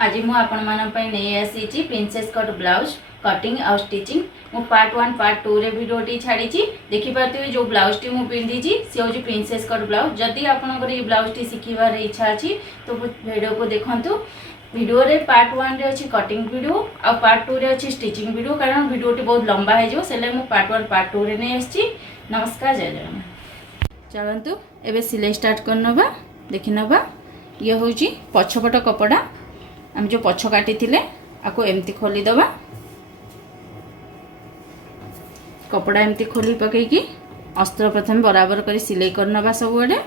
आज मु आपण मान पई नहीं आसी प्रिंसेस कट ब्लाउज कटिंग और स्टिचिंग मु पार्ट 1 पार्ट 2 रे वीडियोटी छाड़ी देखि पारथिबे जो ब्लाउज टी मु पिंदी से होची प्रिंसेस कट ब्लाउज। जदि आपनकर ये ब्लाउज टी सिखिबार इच्छा अछि तो वीडियो को देखंतु। वीडियो रे पार्ट 1 रे अछि कटिंग वीडियो और पार्ट 2 रे अछि स्टिचिंग वीडियो, कारण वीडियोटी बहुत लंबा है जो सेले मु पार्ट 1 पार्ट 2 रे नहीं आसी। नमस्कार, जय जगन्नाथ। चलंतु एबे सिलाई स्टार्ट करनबा। देखि नबा ये होची पछपट कपड़ा आम जो पछ काटी थिले आको एमती खोली दबा। कपड़ा एमती खोली पकईकी अस्त्र प्रथम बराबर करी सिलाई करनबा सब आडे।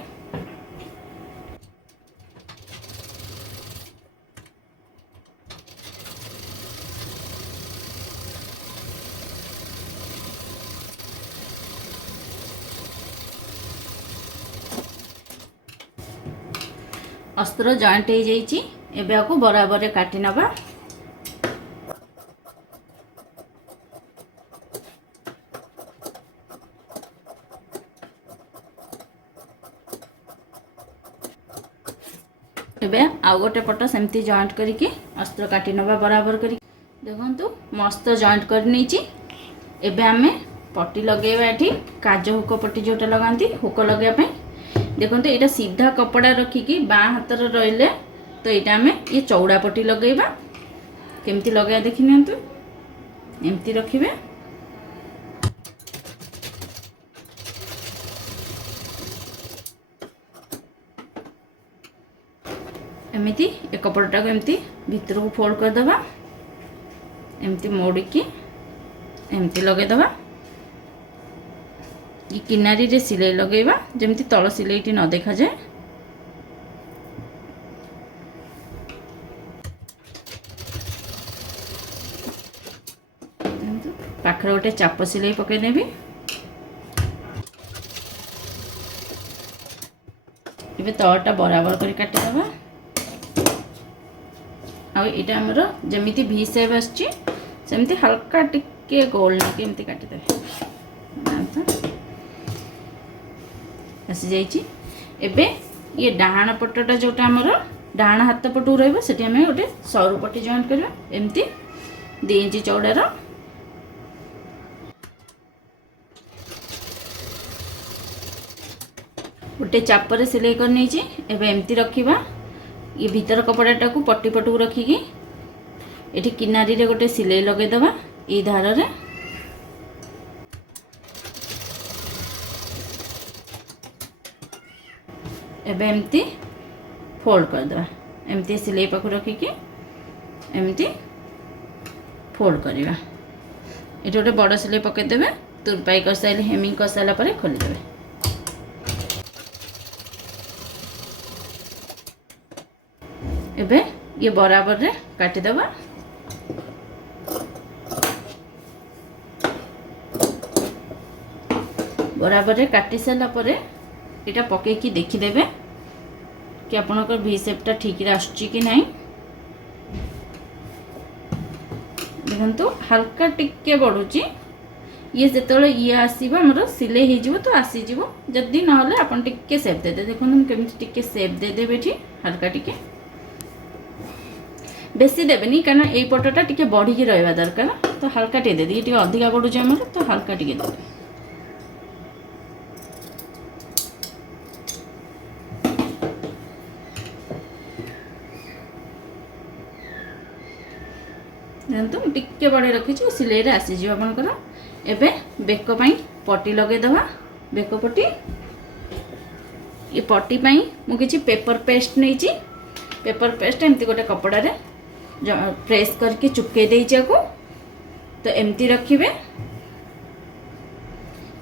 अस्त्र जॉइंट हो जाइए, एबे आको बराबर काटी नबा। एबे आउ गोटे पट सेमती जॉइंट करके अस्त्र काटी नबा बराबर करी। देखंतु मस्त जॉइंट कर नीची। एबे आमे पट्टी लगेबा। एठी काजो हुक पट्टी जोटा लगांती हुक लगेबा पे देखंतु एटा सीधा कपड़ा रखिकी बाँ हातर रहिले तो यहाँ आम ये चौड़ा पट्टी लगेबा। केमती लगे देखि नियंतु। एमती रखिबे। एमती ए कपड़ा को एमती भीतर को फोल्ड कर दबा। एमती मोड़िकी एमती लगे दबा। ये किनारी रे सिलाई लगेबा जेमती तळ सिलाईटी न देखा जाए। पाखर गोटे चाप सिलाई पकई नेबी। इबे तळटा बराबर करी काटी दबा। आ इटा हमर जेमिति भी शेप आछि सेमिति हल्का टिके गोल नेके एमति काटी देबे। आसी जाइछि। एबे ये डाहाण पटटा जोटा हमर डाहाण हाथ पटू रहइबो सेठी हमें गोटे सरू पट्टी जॉइंट करबा। एमति 2 इंच चौड़ार गोटे चापर सिलाई कर नहीं। एबे एमती रखिबा। ये भीतर कपड़ाटा को पट्टी पटू रखिकी एठी किनारी रे गोटे सिलाई लगे दबा। ई धार रे एबे एमती फोल्ड कर दबा। एमती सिलाई पाखु रखिकी एमती फोल्ड करिबा। एठी गोटे बड़ सिलाई पके देबे। तुरपाई कर साइले हेमिंग कर साला परे खोली देबे। एबे ये बराबर रे काटी दबा। बराबर रे काटी साला परे एटा पके की देखि देबे कि आपनकर भी शेपटा ठीक रे आछी कि नहीं। देखंतु हल्का टिके बढ़ुची। ये जेतले ये आसीबा हमर सिले हे जिवो तो आसी जिवो। जदी न होले आपन टिके शेप दे दे। देखंतु हम केमिति टिके शेप दे देबे। ठी हल्का टिके बेसी देबेनी कारण एई पटटा टिके बढ़ी की रहबा दरकार। तो हल्का टे दे दी। टिके अधिका बढ़ुची हमर तो हल्का टिके दे। जानतु टिके बड़े रखी सिलाई रे आसी जीव आपनकर। एबे बेक पई पट्टी लगे दबा। बेक पट्टी ये पट्टी पई मु किछि पेपर पेस्ट नहीं। पेपर पेस्ट एमती गोटे कपड़ा रे प्रेस करके चुपके देइछि को। तो एमती रखिबे।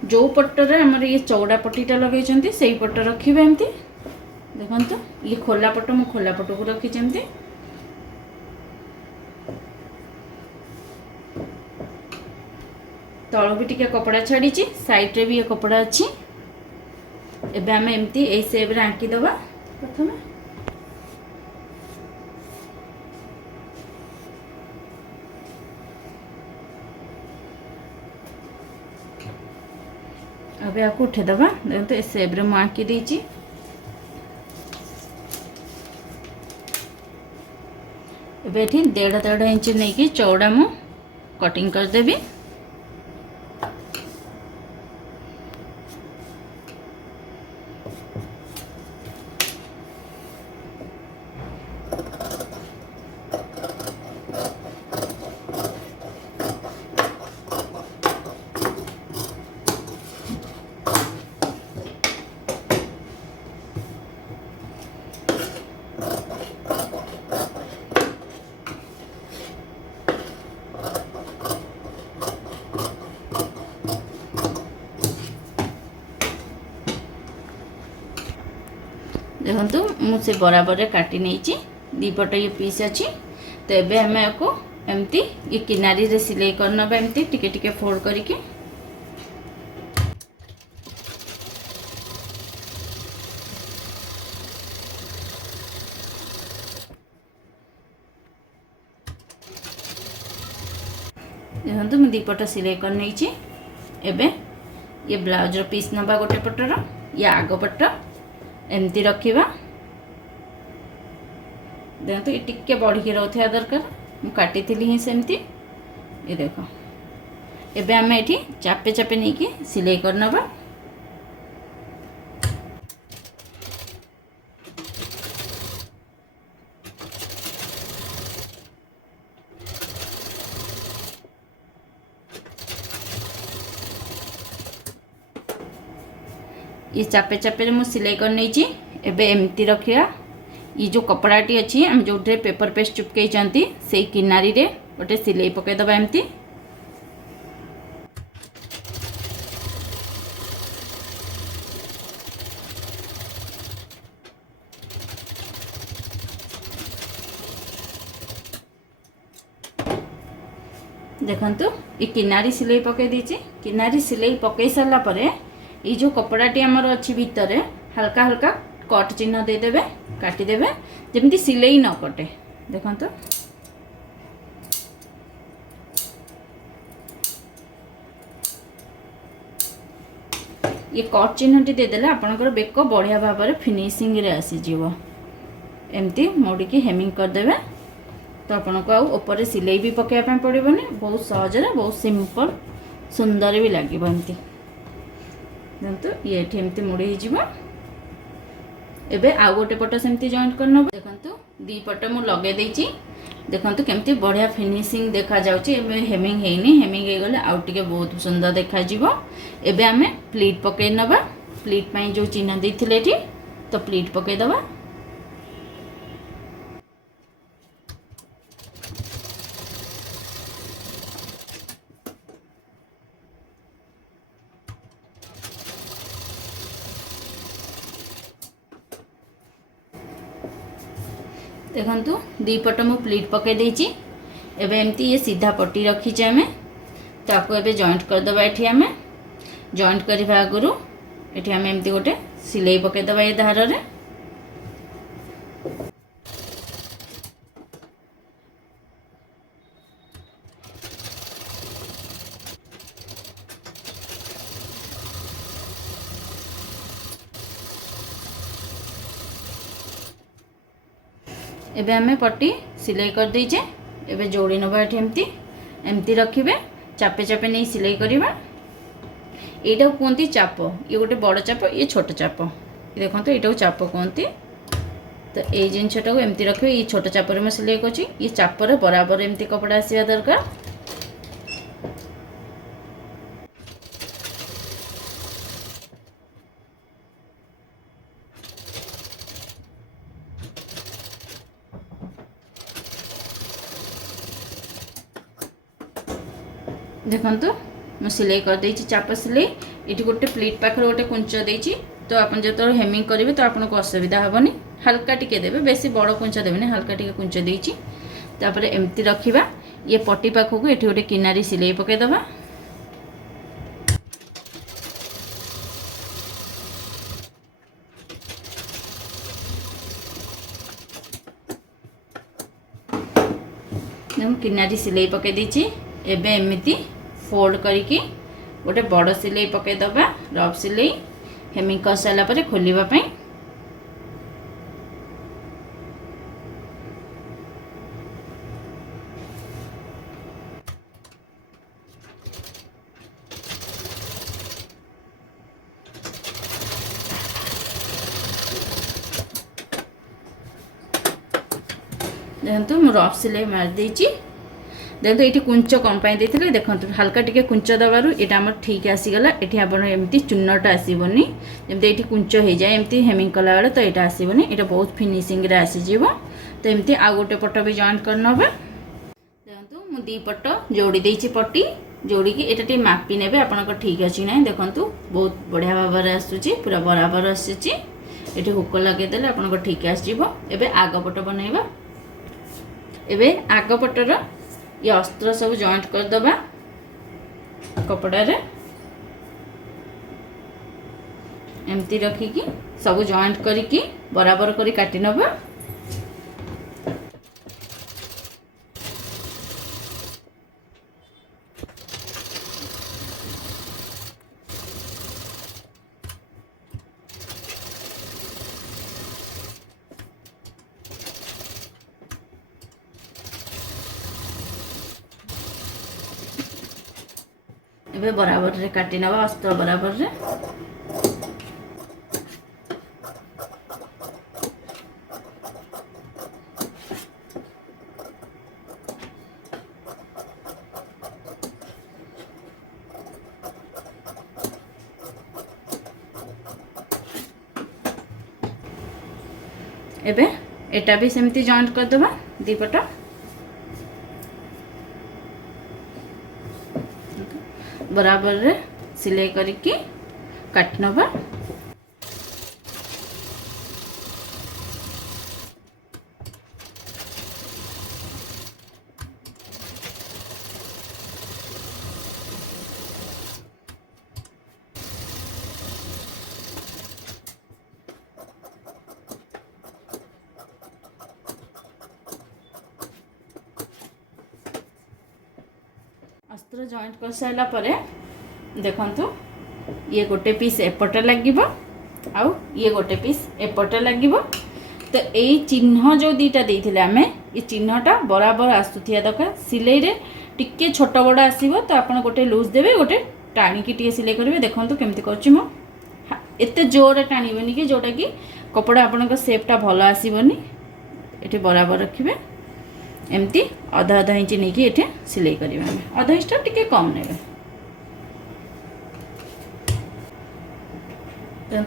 जो पट्टर हमर ये चौड़ा पट्टीटा लगे चंती सेही पट्ट रखिबे। एमती देखंतु ये खोला पट्ट मु खोला पट्ट को रखि चंती। तळ भी टिके कपड़ा छाड़ी साइड रे भी ये कपड़ा अच्छी। एबे आमे एमती ए शेप रे आंकी दबा। प्रथमे अबे आपको उठे दबा। देखो ए शेप रे मु आंकी देछि। एबे एठी 1.5 इंच नहीं कि चौड़ा मु कटिंग कर देबी। देखो मुझे बराबर काटी नहीं दीपट ये पीस अच्छी। तो ये आम आपको एमती ये किनारी रे सिलाई करना एमती टिके टिके फोल्ड करके देखो मुझे दीपट सिलाई कर नहीं एबे ये ब्लाउज रो पीस नबा गोटे पटर या आग पट एमती रखा। देखो ये टिके बढ़ी रोथा दरकार मुझे काटी ही सेमती। ये देख एबे आम ये चापे चापे नहीं कि सिलाई करनबा। ये चापे चापे मुझे सिलाई कर नहीं एबे एमती रखा। ये जो कपड़ाटी अच्छी आम जो पेपर पेस्ट चुपकई से किनारी रे गोटे सिलाई पकईदबा एमती। देखंतु ये किनारी सिलाई पकई दीची। किनारी सिलाई पकई सारा परे ये जो कपड़ाटी आमर अच्छी भितर हल्का हल्का कट चिन्ह देदेवे काटिदेवे जमी सिलाई न कटे। देखो तो ये कट चिन्हटी देदेले आपणकर बेक बढ़िया भाव में फिनिशिंग रे आसीजिवो। एमती मोड़िकी हेमिंग करदेवे तो आपन को ऊपर सिलाई भी पकाइबा पड़ोनी। बहुत सहज बहुत सिंपल सुंदर भी लगे एमती। देखो ये एमती मुड़ी हो एबे आ गोटे पट सेमती जॉइंट करना। देखो दी पट मु लगे देची। देखो केमती बढ़िया फिनिशिंग देखा जाउची। एबे हेमिंग हेनी हेमिंग हे गले आउ टिके बहुत सुंदर देखा जिवो। एबे आमे प्लीट पकई नबा। प्लीट पई जो चिन्ह देथिले एठी तो प्लीट पकई दबा। देखु दी पट मु प्लीट पकई देची। एबे एमती ये सीधा पट्टी रखीचे आमे ताको एबे जॉइंट करदबा। एठी आमे जॉइंट करबा आगुरु एठी आमे एमती गोटे सिलाई पकई दबा ये धार रे। एबे आमे पट्टी सिलाई कर दीचे। एबे जोड़ी नबा एठी एमती एमती रखिबे चापे चापे नहीं सिलाई करिबा। एटा कहती चाप। ये गोटे बड़ चाप ये छोट चाप। देखो तो ये चाप कहती। तो ये जिनटा को एमती रखिए। ये छोट चापर में सिलाई करछि। ये चापर बराबर एमती कपड़ा आसिया दरकार। देखो मु सिलाई कर देछि चाप सिलाई। ये गोटे प्लीट पाखर गोटे कुंच देछि। तो आप जो हेमिंग करेंगे तो आपको असुविधा हेनी। हल्का टिके देवे बेसी बड़ कुंच देवे हल्का टिके कुंच देछि। तापर एमती रखिबा। ये पट्टी पाखक ये गोटे किनारी सिलाई पकईदबा। किनारी सिलाई पकई देछि। एबे एमिति फोल्ड करिकी गोटे बड़ सिलाई पकईदबा। रफ सिलाई हेमिंग कर सारा पर खोलिबा पई। देखो मु रफ सिलाई मार देची देखो ये कुंच कौन देते देखो हाल्का टिके कुंच दबार यहाँ आम ठीक आसीगला ये आपड़ एमती चूनटा आसबनी जमी ये कुंच हो जाए एमती हेमिंग कला बेले तो यहाँ आसबनी यहाँ बहुत फिनिशिंग आसीज तो एमती आउ गोटे पट भी जॉइंट करना देखो मु दी पट जोड़ी देती पट्टी जोड़ी की ये मापी ने आप ठीक अच्छी ना देखूँ बहुत बढ़िया भाव में आसूची पूरा बराबर आसूची ये हुक लगेदेले आप ठीक आसो आग पट बनइबा एबे आग पटर ये अस्त्र सब जॉइंट करदबा कपड़ा रे एमती रखिकी सब जॉइंट करिकी बराबर करी काटी नबा एबे बराबर रे काटी नबा अस्त्र बराबर रे एबे एटा भी सेमती जॉइंट कर दबा दीपट बराबर रे सिलाई करके काट नबा अस्त्र जॉइंट कर सारा परे देखंतु ये गोटे पीस एपटे लगिबो आउ ये गोटे पीस एपटे लगिबो तो यही चिन्ह जो दीटा देइथिले आमे ये चिन्हटा बराबर आसुथिया दरकार सिलाई रे टिके छोट बड़ आसीबो तो आपण गोटे लूज देबे गोटे टाणी की टिके सिलाई करिवे देखंतु केमती करछि मो एते जोर टाणीबेनी कि जोटा कि कपड़ा आपनका शेपटा भलो आसीबोनी एठी बराबर रखिबे एमती आधा आधा इंच नहीं कि एठे सिलाई करिवे आधा इंच टिके कम नेबे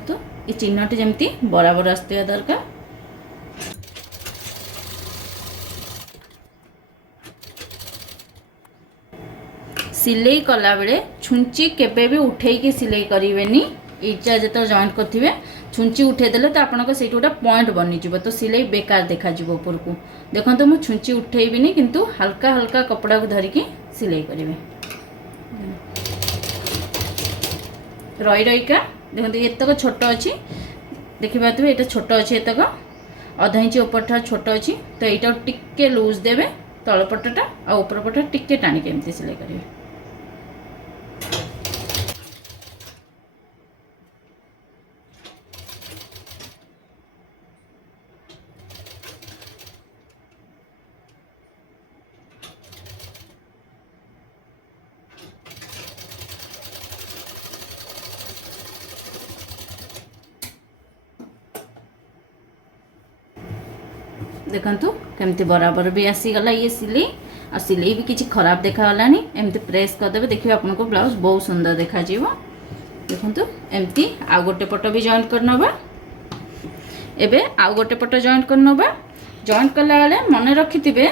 तो ये चिन्हटी जमती बराबर आसते दरकार सिलाई कला बेले छुंची केबे भी उठे के सिलाई करिवेनी इटा जतो जॉइंट करथिबे छुंची उठे देले तो आपन को सेठी गोटा पॉइंट बनि जिवो तो सिलाई बेकार देखा जिवो ऊपर को देखो तो मु छुंची उठेइबिनी किंतु हल्का हल्का कपड़ा को धरिकी सिलाई करिवे रई रईका देखो एतक छोट अच्छी देखी पारे ये छोट अच्छे एतक अधा इंच ऊपर छोट अच्छी तो यहाँ टिके लूज देवे तलपटा आ ऊपर पटा टिके टाणिक एमती सिलाई करेंगे देखंतु केमती बराबर भी आसीगला ये सिलाई आ सिलाई भी किसी खराब देखागलानी एमती प्रेस करदेवे देखिए आपको ब्लाउज बहुत सुंदर देखा देखंतु एमती आ गोटे पट भी जॉइंट करनबा एबे आ गोटे पट जॉइंट करनबा जॉइंट कला बेले मन रखिथिबे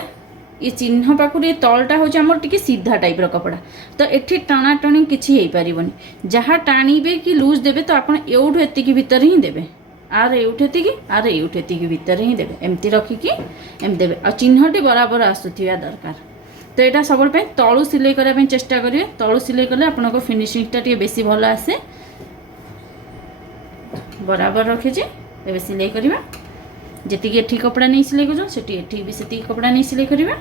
ये चिन्ह पाखुर ये तलटा हूँ आमर टिके सीधा टाइप कपड़ा तो एठी टाणा टाणी किसी हो पारिबनी जहाँ टाणीबे कि लूज देबे तो आपण एउठु एतिकी भितर ही देबे आर एउठेती आर एउठेती भितर ही देबे एमती रखिकी एम देबे आ चिन्हटी बराबर आसुथिया दरकार तो यहाँ सब तलू सिलाई करने चेष्टा करेंगे तलू सिलाई कले आपन फिनिशिंगटा टी बेसी भल आसे बराबर रखीचे ए सिलाई करवा जी एठी कपड़ा नहीं सिलाई कर सेठी भी से कपड़ा नहीं सिलाई करवा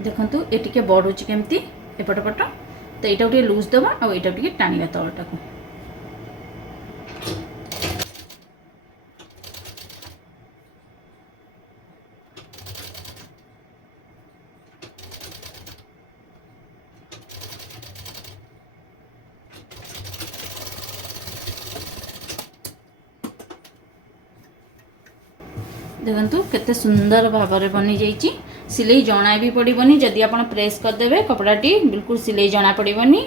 देखंतु ये टिके बढ़ुची केमती एपट पट तो यहाँ गोटे लूज दबा आ यहाँ टिके टाणिबा तलटा को देखंतु केते सुंदर भाବରେ बनी जाइछि सिलाई जणा भी पड़िबनी जदि आपण प्रेस कर देबे कपड़ाटी बिल्कुल सिलाई जणा पड़िबनी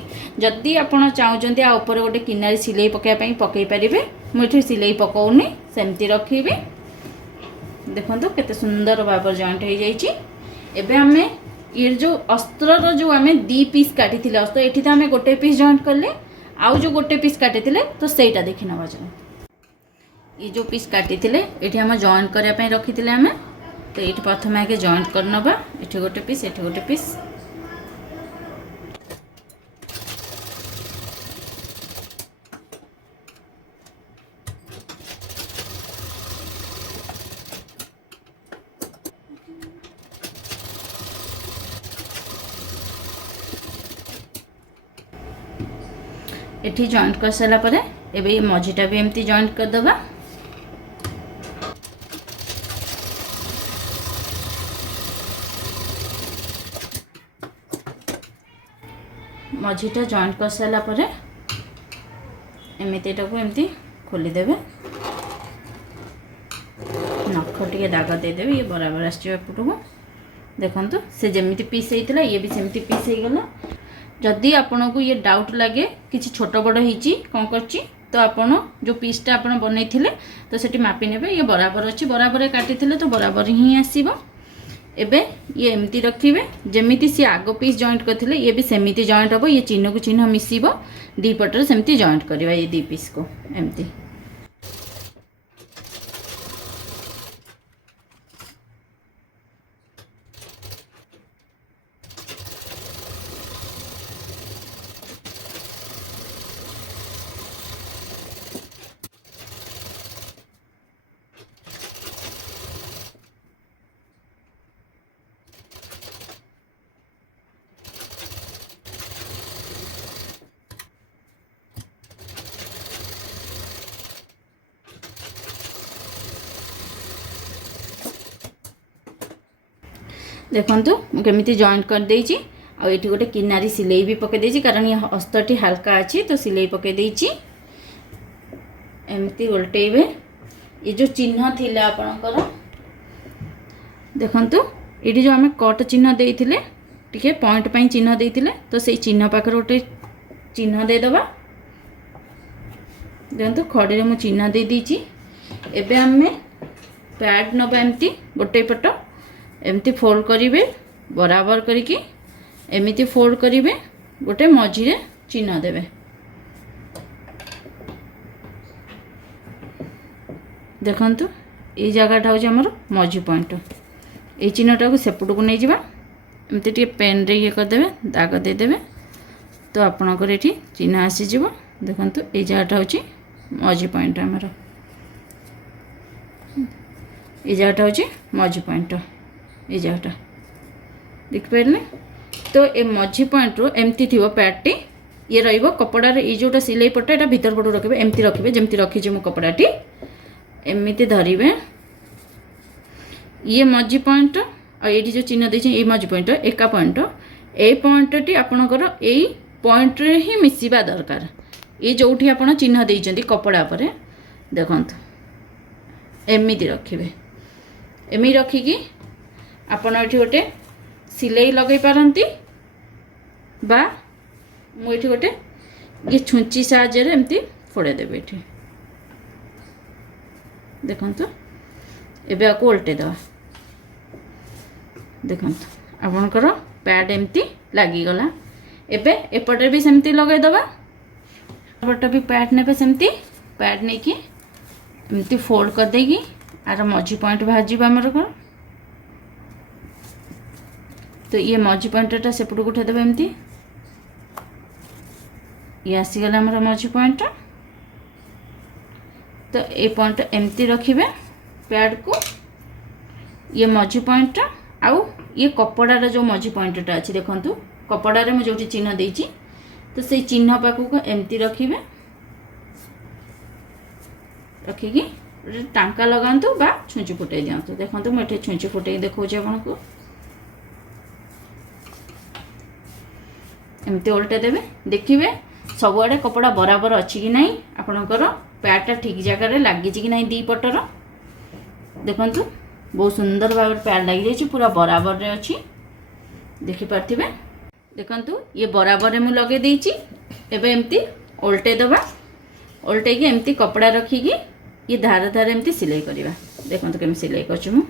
जदि आपण चाहुचंती आ ऊपर गोटे किनारी सिलाई पकाय पई पकई परिबे मुठी सिलाई पकाउनी सेमती रखिबे देखंतु केते सुंदर भाबर जॉइंट हो जाइछि एबे हमें ये जो अस्त्र रो जो हमें 2 पीस काटी थिले अस्त्र एठी त हमें गोटे पीस जॉइंट करले आउ जो गोटे पीस काटी थिले तो सेटा देखि नवा जो ये जो पीस काटी थिले एठी हम जॉइंट करिया पई रखी थिले हमें तो ये प्रथम आगे जॉइंट करनबा एठी गोटे पीस एठी गोटे पीस एठी जॉइंट कर सारा परे एबे मझीटा भी एमती जॉइंट कर दबा मझीटा जॉइंट कर सारा परे एमती को एमती खोली देबे नख टिके दाग दे देबे ये बराबर आछियो एपटू को देखंतु से जेमिति पीस हेइतला ये भी सेमिति पीस हे गेला जदि आपन को ये डाउट लगे किसी छोट बड़ होइची कोन करची तो आपन जो पीसटा आपन बनै थिले तो सेठी मापी नेबे ये बराबर अछि बराबर काटी थिले तो बराबर ही आसीबो एबे ये एमती रखिबे जेमिति सी आगो पीस जॉइंट करथिले ये भी सेमिति जॉइंट हबो ये चिन्ह को चिन्ह मिसिबो दी पटर सेमिति जॉइंट करबा ये दी पीस को एमती देखंतु केमिति जॉइंट कर देइची आ एठी गोटे किनारी सिलाई भी पके देइची कारण ये हस्तटी हल्का अछि तो सिलाई पके देइची एमती उल्टेबे ये जो चिन्ह थिला आपनकर देखंतु एठी जो हमें कट चिन्ह देइथिले टिके पॉइंट पई चिन्ह देइथिले तो सेई चिन्ह पाखर गोटे चिन्ह दे दबा देखंतु खड़ी रे मु चिन्ह दे दीची एबे हमें पैड नबा एमती गोटे पट एमती फोल्ड करिवे बराबर करिकी एमिति फोल्ड करिवे गोटे मझी रे चिन्ह देबे देखंतु ए जगहटा हो हमर मझी पॉइंट ए चिन्हटा को सेपट को नहीं जिबा एमती टे पेन रे ये कर देबे दाग दे देबे तो आपनकर एठी चिन्ह आसी जिवो देखंतु ए जगहटा होची मझी पॉइंट हमर ए जगहटा होची मझी पॉइंट ये जगहटा देख पारे तो ए मझी पॉइंट रो एमती थी पैडटी ये रहिबो कपड़ा रे ए जोटा सिलाई पट्टा एटा भीतर पटू रखिबे एमती रखिबे जेमती रखी जे मो कपड़ाटी एमती धरिबे ये मझी पॉइंट आ एठी जो चिन्ह देछि ए मझी पॉइंट एका पॉइंट ए पॉइंटटी आपनकर ए पॉइंट रे ही मिसिबा दरकार ये जोठी आपण चिन्ह देइचंती कपड़ा पर देखंतु एमिति रखिबे एमि रखिकी आपण एठी गोटे सिलाई लगे पारंती बा मु एठी गोटे ये छुंची साहाय्य रे एमती फोड़े देबे एठी देखंतु एबे आको उल्टे दवा देखंतु आपनकर पैड एमती लागी गला एबे एपटे भी सेमती लगे दवा एपटे भी पैड नेबे सेमती पैड नै की एमती फोल्ड कर देगी आर मझी पॉइंट बाहर जीवा हमर को तो ये मझी पॉइंटटा सेपट को उठे देबे एमती ये आसी गला हमर मझी पॉइंट तो ए पॉइंट एमती रखिबे पैड को ये मझी पॉइंट आउ ये कपड़ा जो मझी पॉइंटटा अछि देखंतु कपड़ा रे म जोटी चिन्ह देइची तो से चिन्ह पाखु को एमती रखिबे रखिकी टांका लगांतु बा छुंची फुटाई दियंतु देखंतु म एठे छुंची फुटाई देखौछि आपनको एमती उल्टे देबे देखिबे सबुआडे कपड़ा बराबर अछि कि नहीं आपनकर पैडटा ठीक जगह रे लागि कि नहीं दी पटर देखंतु बहुत सुंदर भाव पैड लग जाइए पूरा बराबर रे अच्छी देखि पार्थिबे देखंतु ये बराबर में लगे देइची एबे एम्ति उल्टे दबा उल्टे की एम्ति कपड़ा रखिकी ये धार धार एम्ति सिलाई करवा देखंतु केम सिलाई करछु मु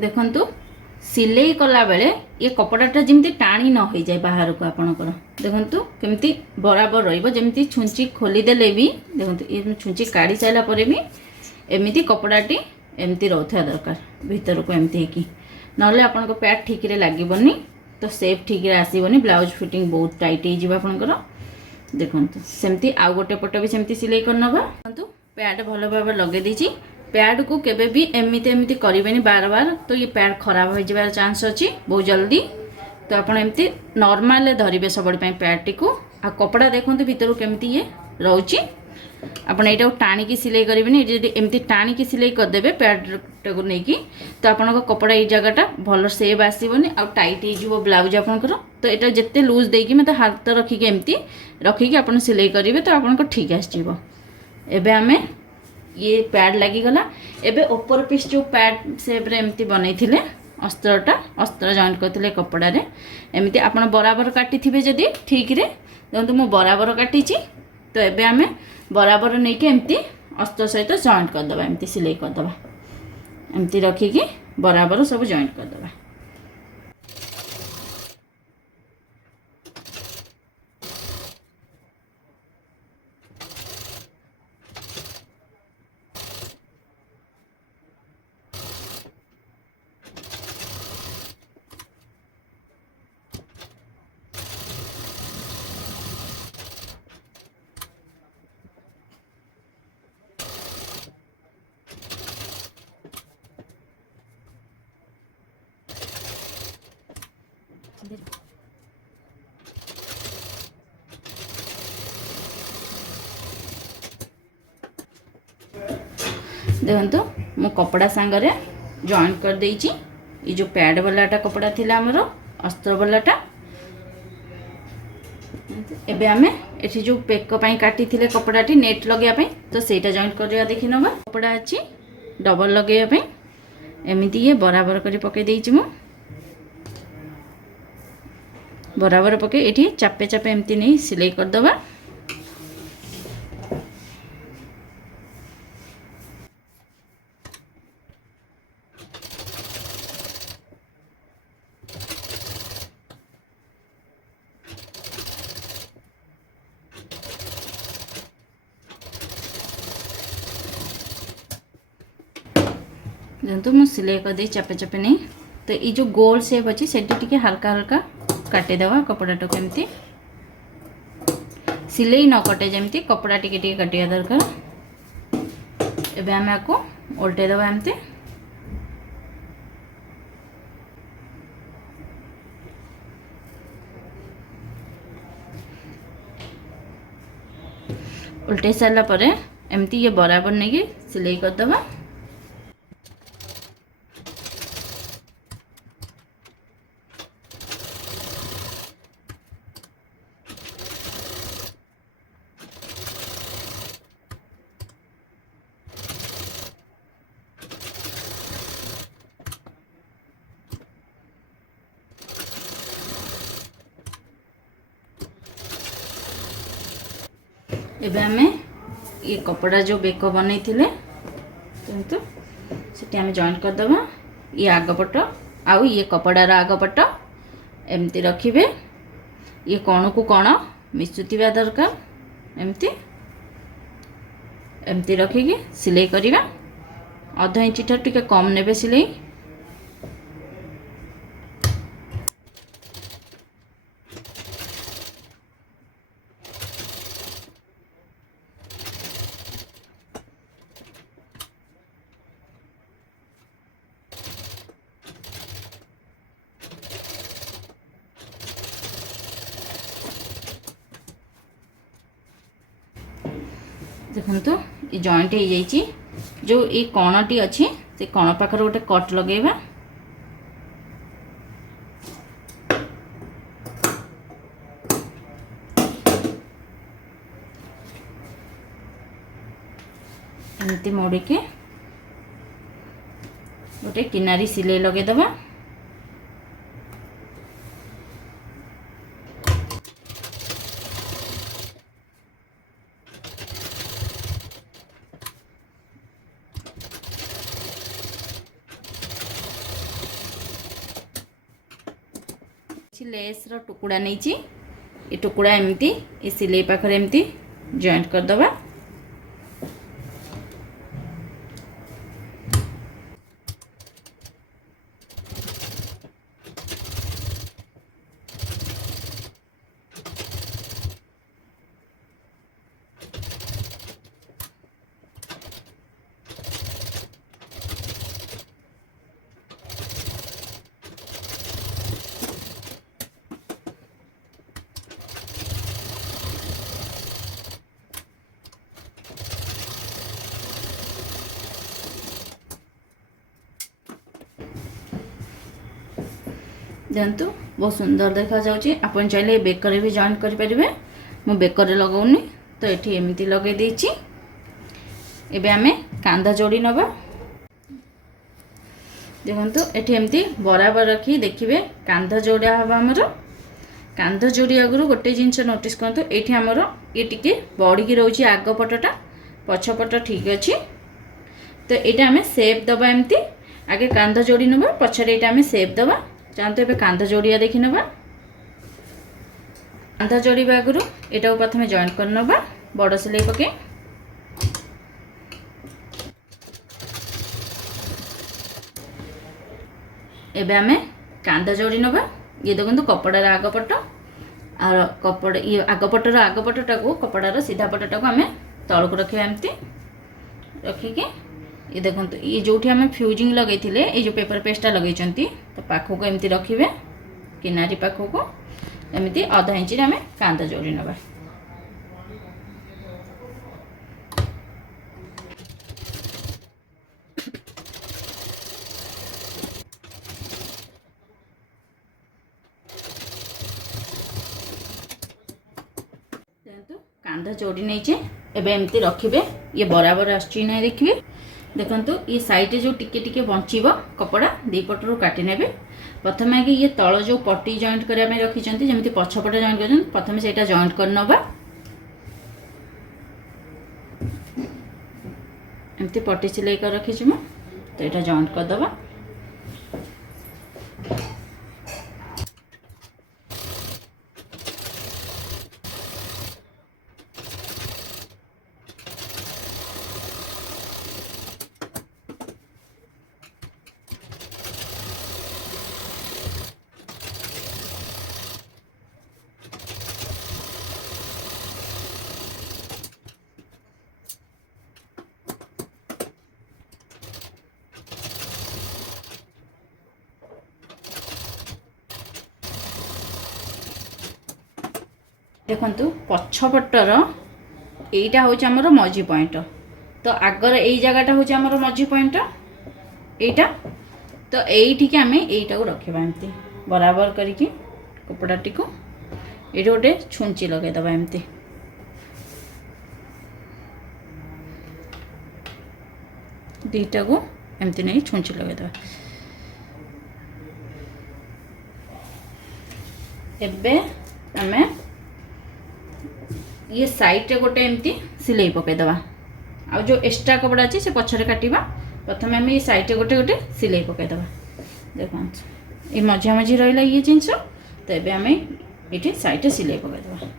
देखंतु सिलाई कला बेले ये कपड़ाटा जमी टाणी न हो जाए बाहर को आपणकर देखंतु केमती बराबर रही छुंची खोलीदेले भी देखंतु ये छुंची काढ़ी सारा पर भी एमती कपड़ाटी एमती रोथा दरकार भीतर को एमती है नले आपन पैड ठीक रे लागबनी तो सेप ठीक रे आसीबनी ब्लाउज फिटिंग बहुत टाइट हो जिवो आपनकर देखंतु सेमती आ गोटे पट भी सेमती सिलाई करनबा देखंतु पैड भलो भाबे लगे दीची पैड को केबे भी एमती एमती करें बार बार तो ये पैड खराब हो जाबार चांस अच्छी बहुत जल्दी तो आप एमती नॉर्मल धरिबे सब पैड टी को आ कपड़ा देखते भीतर केमती ये रोची आपन एटा टाणी सिलाई करेंगे ये एमती टाणी सिलाई करदे पैड को लेकिन तो आपन कपड़ा ये जगहटा भल सेप आसबनी आ टाइट हो ब्लाउज आपंकर तो यहाँ जिते लूज देकी मतलब हाथ रखिकी एमती रखिकी आप सिलाई करेंगे तो आपन ठीक आसो एबे आमे ये पैड लगिगला एबे ऊपर पीस जो पैड सेप रे एमती बनई थिले अस्त्र जॉइंट करथिले कपड़ा रे एमती आपण बराबर काटी थिबे जदी ठीक रे देखंतु मु बराबर काटी छी तो एबे आमे बराबर नै के एमती अस्त्र सहित जॉइंट कर दबा एमती सिलाई कर दबा एमती रखी की बराबर सब जॉइंट कर दबा देखो मो कपड़ा सांगरे जॉइंट कर देइची ये जो पैड वालाटा कपड़ा थिला हमर अस्त्र वालाटा एबे आमे एठी जो पेक पई काटी थिले कपड़ाटी नेट लगेया पई तो सेटा जॉइंट करया देखि नबा कपड़ा अछि डबल लगेया पई एमिति ये बराबर करी पके देइची मु बराबर पके एठी चापे चापे एमती नहीं सिलाई कर दबा जानतु मु सिलाई कर दे चापे चापे नहीं तो ये जो गोल शेप अच्छी से हल्का हल्का काटे दवा कपड़ा केमती सिलाई न कटे जमती कपड़ा टिके काटिया दरकार एबे आमे आको उल्टे दवा एमती उल्टे सारा पर एमती ये बराबर नहीं कि सिलाई कर दवा एबे आमे ये कपड़ा जो बेक बनै थिले तो सेठी आमे जॉइंट कर दबा ये आग पट आउ ये कपड़ा रा आग पट एमती रखिबे ये कोण को कोण मिसुतिबा दरकार एमती एमती रखिकी सिलाई करिबा आधा इंच ठार टिके कम नेबे सिलाई देखंतु ये जॉइंट हो जाइए जो ये कणटी अच्छी से कण पाखर गोटे कट लगेगा एमती मोड़ी के गोटे किनारी सिलाई लगेदबा लेस रो टुकड़ा नहीं ये टुकड़ा एमती ये सिलाई पाखर एमती जॉइंट करदबा देखु बहुत सुंदर देखा जाउची आपन चाहिले बेकर भी जॉइन कर परिबे मु बेकर लगाउनी तो एठी एमिति लगे देछि एबे हमें कांदा जोड़ी नबा देखंतु एठी एमिति बराबर रखी देखिबे कांदा जोड़ा हबा हमर कांदा जोड़ी आगु गोटे जिंस नोटिस करंतु एठी हमर ये टिके बॉडी की रहउची आग पटटा पछपट ठीक अछि तो एटा हमें शेप दबा एमिति आगे कांदा जोड़ी नबा पछरे एटा हमें शेप दबा जानते हैं कांदा जोड़िया देखी नवा कांदा जोड़िया आगु यहाँ प्रथम जॉइंट कर नवा बड़ सिलाई पके एबे हमें कांदा जोड़ी नवा ये देखो कपड़ार आगपट और कपड़ा ये आगपटर आगपटा को कपड़ार सीधा पटटा को आम तलक रखा एमती रखिके ये देखो ये जो आम फ्यूजिंग लगे ये जो पेपर पेस्टा लगे तो पाखक को एमती रखिए किनारी पाखक को एमती आधा इंच आम कांदा जोड़ी नवा कांदा जोड़ी नहीं एबे एमती रखिए ये बराबर आछी ना देखिए देखंतु ये साइड जो टिके टिके बंचीबो कपड़ा दी पटरू काटी नेबे प्रथम आगे ये तळ जो पट्टी जॉइंट करिया में रखी चंती जेमति पछपटे जॉइंट करन प्रथम सेटा जॉइंट कर नबा एमति पट्टी सिलाई कर रखी छिमु तो एटा जॉइंट कर दबा देखंतु पछपटर एटा होची हमर मझी पॉइंट तो आगर एई जगहटा होची हमर मझी पॉइंट एटा तो एइठी के हमें एइटा को रखबा एमती बराबर करिके कपड़ाटी को एठी गोटे छुंची लगे दबा एमती दीटा को एमती नहीं छुंची लगे दबा एबे हमें ये साइड रे गोटे एमती सिलाई पकईदबा आ जो एक्स्ट्रा कपड़ा अच्छे से पछरे काटिबा प्रथम आम ये साइड रे गोटे गोटे सिलाई पकईदबा देखो ये मझा मझी रहा ये जिनस तो ये आम ये साइड रे सिलाई पकईदबा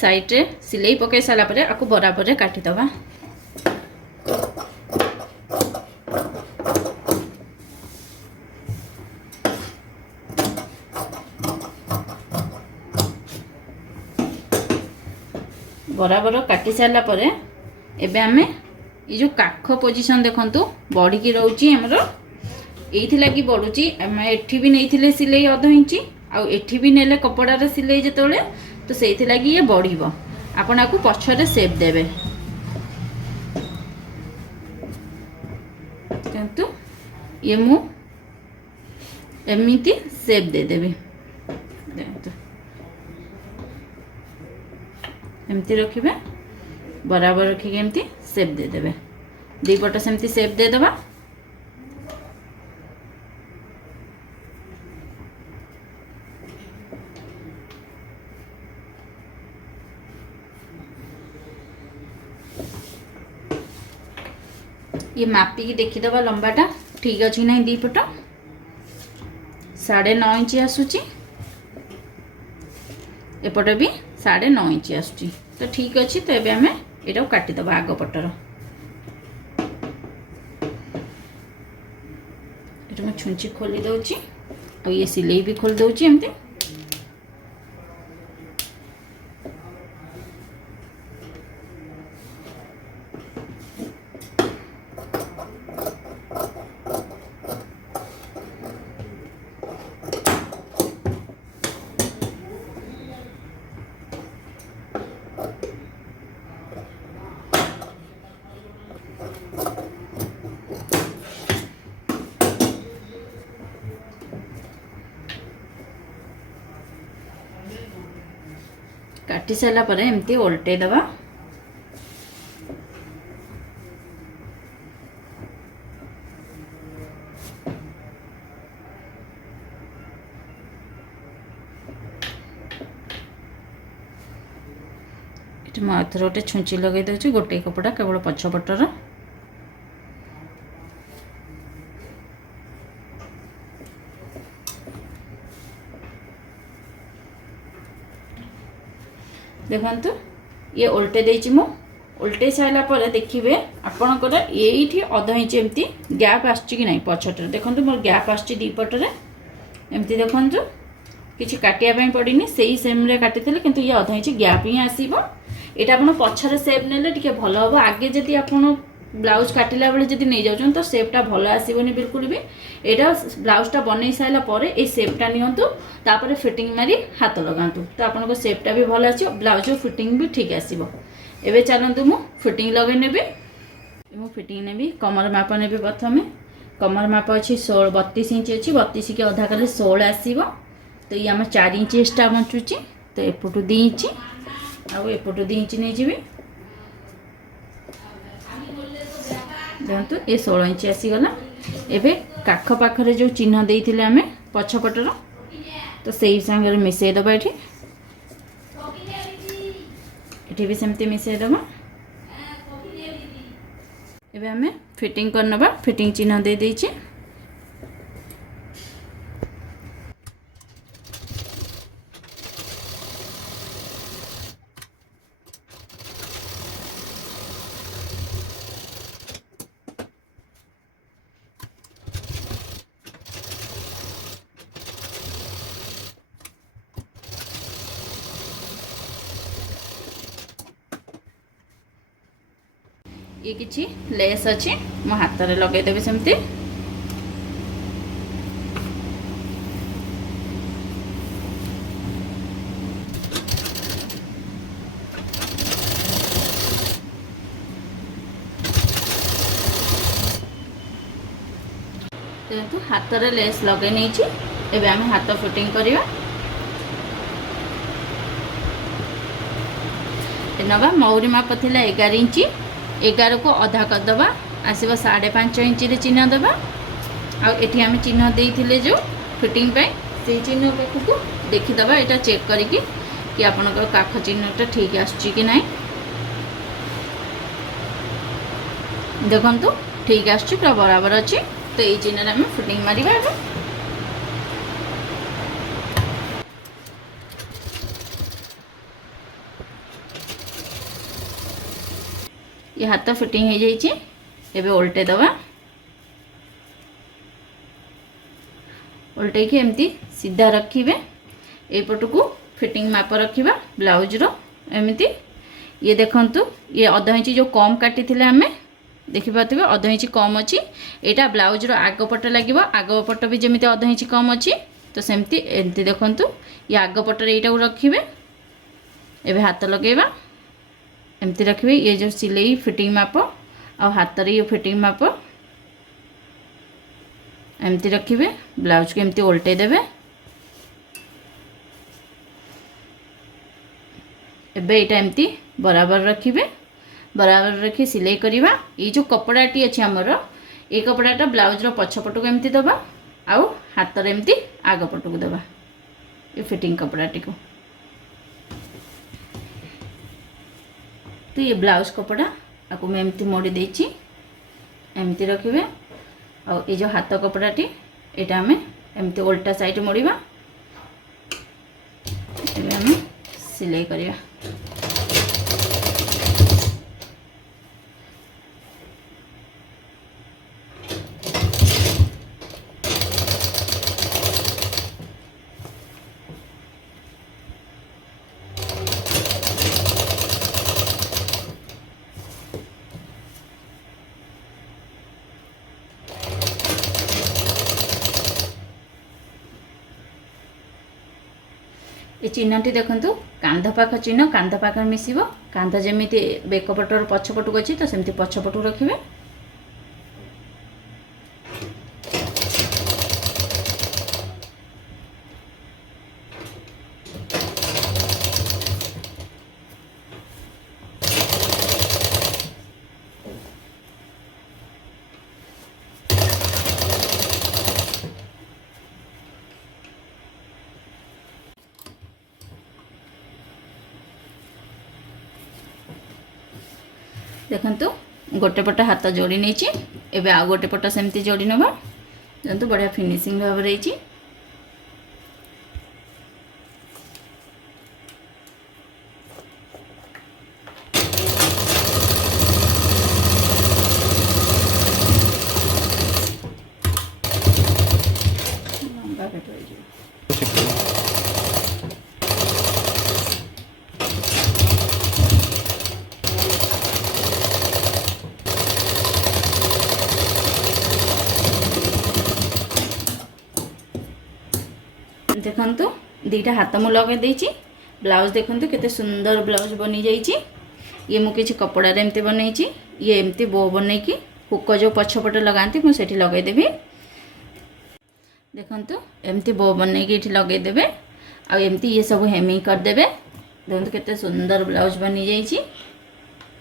साइड रे सिलाई पकई सारा पर आपको बराबर रे काटिदबा बराबर काटी सारा पर एबे आमे ये जो काख पोजिशन देखंतु बढ़ी की रहउची हमरो एथि लागि बढ़ुची आमे एठी भी नैथिले सिलाई अध इंची आ एठी भी नेले कपड़ार सिलाई जेतोले तो सेथि लागि ये बढ़िबो आपण आकु पछरे शेप देबे किंतु ये मु एमिति शेप दे देबी देखंतु एमती रखिबे बराबर रखिके एमती शेप दे देबे दी पट सेमती शेप दे दबा ये मापी की देखी दबा लंबाटा ठीक अछि नै दी पट 9.5 इंच आसुची एपट भी 9.5 इंच आसुची तो ठीक अच्छे तो ये आम यहाँ काटिदेव आग पटर ये मैं छुंची खोली दूची और ये सिलाई भी खोल दूची एमती काटी सारा पर एमती ओल्टे दबा ये हाथ गोटे छुंची लगे दूसरी गोटे कपड़ा केवल पछपटर देखंतु ये उल्टे देछि मु उल्टे सारा पर देखिए आपणकर ये अध इंच एमती गैप आसछि कि नहीं पछटर देखंतु मोर गैप आसछि दी पटरे एमती देखंतु किछि काटिया पई पड़िनी सेही सेम रे काटिथिले किंतु ये अध इंच गैप ही आसीबो एटा आपण पछरे शेप नेले टिके भलो हबो आगे जदी आपण ब्लाउज काटिला बेले जदी नै जाउछन तो शेपटा भलो आसीबोनी बिल्कुल भी एटा ब्लाउजटा बनै साइला परे ए शेपटा नियंतु तापर फिटिंग मारी हाथ लगांतु तो आपनको शेपटा भी भलो आसी ब्लाउज फिटिंग भी ठीक आसीबो एबे चलंतु मु फिटिंग लगे नेबे मु फिटिंग नेबी कमर माप नेबी प्रथमे कमर माप अछि 32 इंच अछि 32 के आधा करे 16 आसीबो तो ये हम 4 इंच एक्स्ट्रा बंचुची तो एपटू 2 इंच आ एपटू 2 इंच नै जिबी देखो ये 16 इंच आसीगला एबे काख पाखरे जो चिन्ह देइथिले आमे पछपटर तो सेही संगे मिसई दबा एठी भी सेमती मिसई दबा एबे आमे फिटिंग करनबा फिटिंग चिन्ह दे देइछि ये किछि लेस अच्छी मो हाथ में लगेदेवी सेमती देखो हाथ में लेस लगे नहीं एबे आम हाथ फिटिंग करवा नवा मौरी माप थी 11 इंच 11 को अधा करदबा आसब 5.5 इंच रे चिन्ह दबा आठी आम चिन्ह देइथिले जो फिटिंग पे से चिन्ह पाखक देखीदबा यहाँ चेक करिकी कि आपनकर काख चिन्हटा ठीक आसुची कि नहीं देखंतु ठीक आसुची पूरा बराबर अच्छी तो ये चिन्ह आम फिटिंग मारिबा ये हाथ फिटिंग हो जाइए एबे उल्टे दबा उल्टे की एमती सीधा रखिबे एपट को फिटिंग माप रखिबा ब्लाउज रो एमती ये देखंतु ये अधा इंच जो कम काटी थिले आमे देखि पातबे अधा इंच कम अछि। एटा ब्लाउज रो आगो पट लागिवो, आगो पट भी जेमिति अधा इंच कम अछि तो सेमति एंती देखंतु ये आगो पट रे एटा रखिबे। एबे हाथ लगेबा एमती रखिबे। ये जो सिलाई फिटिंग माप आ हाथ रे ये फिटिंग माप एमती रखिबे। ब्लाउज को एमती उल्टे देबे। एबे एटा एमती बराबर रखिबे। बराबर रखी सिलाई करिबा। ये जो कपड़ाटी अछि हमर ए कपड़ाटा ब्लाउज रो पछपटको एमती दबा आउ हाथ रे एमती आगो पटको दबा ये फिटिंग कपड़ाटी को। तो ये ब्लाउज कपड़ा आपको मैं एमती मोड़ी देछि एमती रखिबे। और ये जो हाथ कपड़ाटी एटा हमें एमती उल्टा साइड मोड़ीबा। एबे हमें सिलाई करिया। ये चिन्हटी देखंतु कांध पाख चिन्ह, कांध पाख मिसिबो। कांध जेमिति बेक पटर पछपटू अछि तो सेमति पछपटू रखिबे। देखंतु गोटे पट हाथ जोड़ी नहीं। एबे आ गोटे पट सेमती जोड़ी नबा। देखंतु बढ़िया फिनिशिंग भाव रही। देखंतु दीटा हाथ मु लगे देछि। ब्लाउज देखंतु केते सुंदर ब्लाउज बनी जाइछि। ये मु किछि कपड़ा रे एमती बनैछि। ये एमती बो बनै की हुक जो पछपट लगांती मु सेठी लगे देबी। देखंतु एमती बो बनै की एठी लगे देबे। आ एमती ये सब हेमिंग कर देबे। देखंतु केते सुंदर ब्लाउज बनी जाइछि।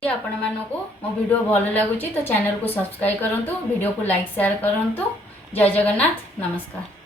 आपण मानको मो वीडियो भल लागुछि तो चैनल को सब्सक्राइब करंतु, वीडियो को लाइक शेयर करंतु। जय जगन्नाथ, नमस्कार।